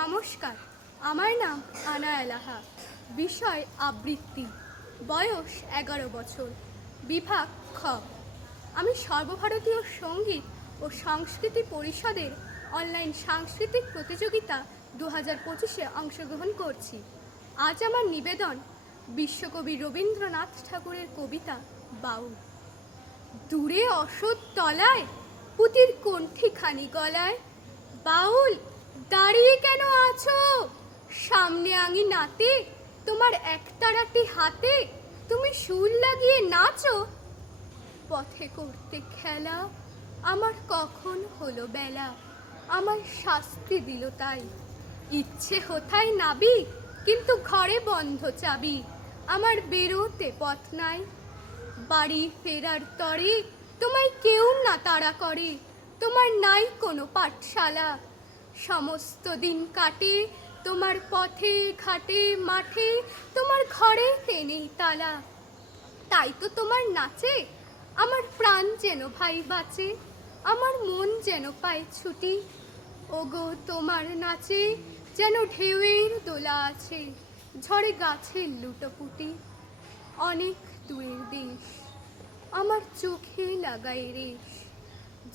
নমস্কার, আমার নাম আনা এলাহা। বিষয় আবৃত্তি। বয়স 11 বছর। বিভাগ খ। আমি সর্বভারতীয় সঙ্গীত ও সংস্কৃতি পরিষদের অনলাইন সাংস্কৃতিক প্রতিযোগিতা 2025-এ অংশগ্রহণ করছি। আজ আমার নিবেদন বিশ্বকবি রবীন্দ্রনাথ ঠাকুরের কবিতা বাউল। দূরে অসৎ তলায় পুতির কণ্ঠিখানি গলায়, বাউল দাঁড়িয়ে কেন আছো? সামনে আঙিনাতে তোমার একতারাটি হাতে তুমি সুর লাগিয়ে নাচো। পথে করতে খেলা আমার কখন হলো বেলা, আমার শাস্তি দিল তাই। ইচ্ছে হোথায় নাবি কিন্তু ঘরে বন্ধ চাবি, আমার বেরোতে পথ নাই। বাড়ি ফেরার তরে তোমায় কেউ না তাড়া করে, তোমার নাই কোনো পাঠশালা। সমস্ত দিন কাটে তোমার পথে ঘাটে মাঠে, তোমার ঘরে নেই তালা। তাই তো তোমার নাচে আমার প্রাণ যেন ভাই বাঁচে, আমার মন যেন পায় ছুটি। ওগো তোমার নাচে যেন ঢেউয়ের দোলা আছে, ঝড়ে গাছের লুটোপুটি। অনেক দূরের দেশ আমার চোখে লাগায় রেশ,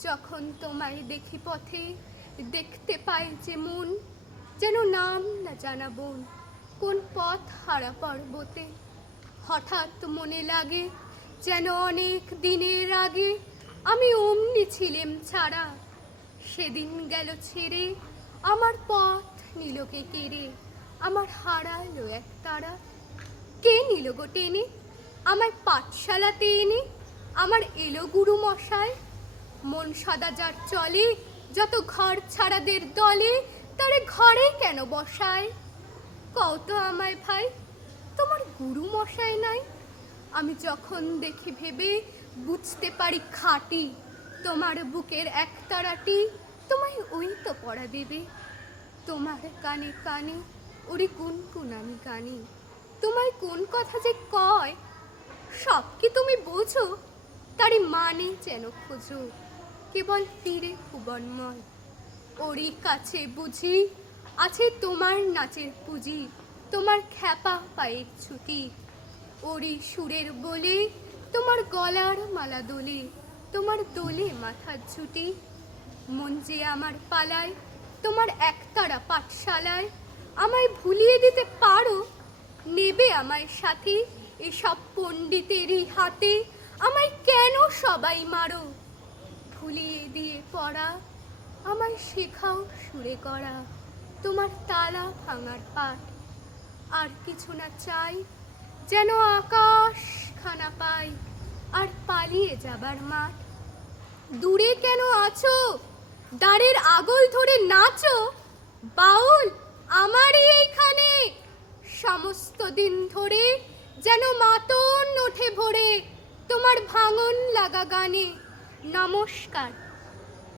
যখন তোমায় দেখি পথে দেখতে পাই যে মন যেন নাম না জানা বোন কোন পথ হারা পর্বতে। হঠাৎ মনে লাগে যেন অনেক দিনের আগে আমি অমনি ছিলাম ছাড়া। সেদিন গেল ছেড়ে আমার পথ নিলকে কেড়ে, আমার হারালো এক তারা। কে নিল গো টেনে আমায় পাঠশালাতে এনে? আমার এলো গুরু মশাই। মন সদা যার চলে যত ঘর ছাড়াদের দলে, তারে ঘরে কেন বসায়? কও তো আমায় ভাই, তোমার গুরু মশাই নাই? আমি যখন দেখি ভেবে বুঝতে পারি খাঁটি, তোমার বুকের একতারাটি তোমায় ওই তো পড়া দেবে। তোমার কানে কানে ওরে কোন কোন আমি গানি, তোমায় কোন কথা যে কয় সব কি তুমি বোঝো? তারই মানে যেন খোঁজো কেবল ফিরে ভুবনময়। ওরই কাছে বুঝি আছে তোমার নাচের পুঁজি, তোমার খ্যাপা পায়ের ছুটি। ওরই সুরের বলে তোমার গলার মালা দোলে, তোমার দোলে মাথার ঝুটি। মন যে আমার পালায় তোমার একতারা পাঠশালায়, আমায় ভুলিয়ে দিতে পারো? নেবে আমায় সাথে এসব পণ্ডিতেরই হাতে? আমায় কেন সবাই মারো? ভুলিয়ে দিয়ে পড়া আমায় শেখাও সুরে করা, তোমার তালা ভাঙার পাঠ। আর কিছু না চাই, যেন আকাশ খানা পাই আর পালিয়ে যাবার মাঠ। দূরে কেন আছো? দ্বারের আগল ধরে নাচো। বাউল আমারই এইখানে সমস্ত দিন ধরে যেন মাতন ওঠে ভোরে তোমার ভাঙন লাগা গানে। নমস্কার।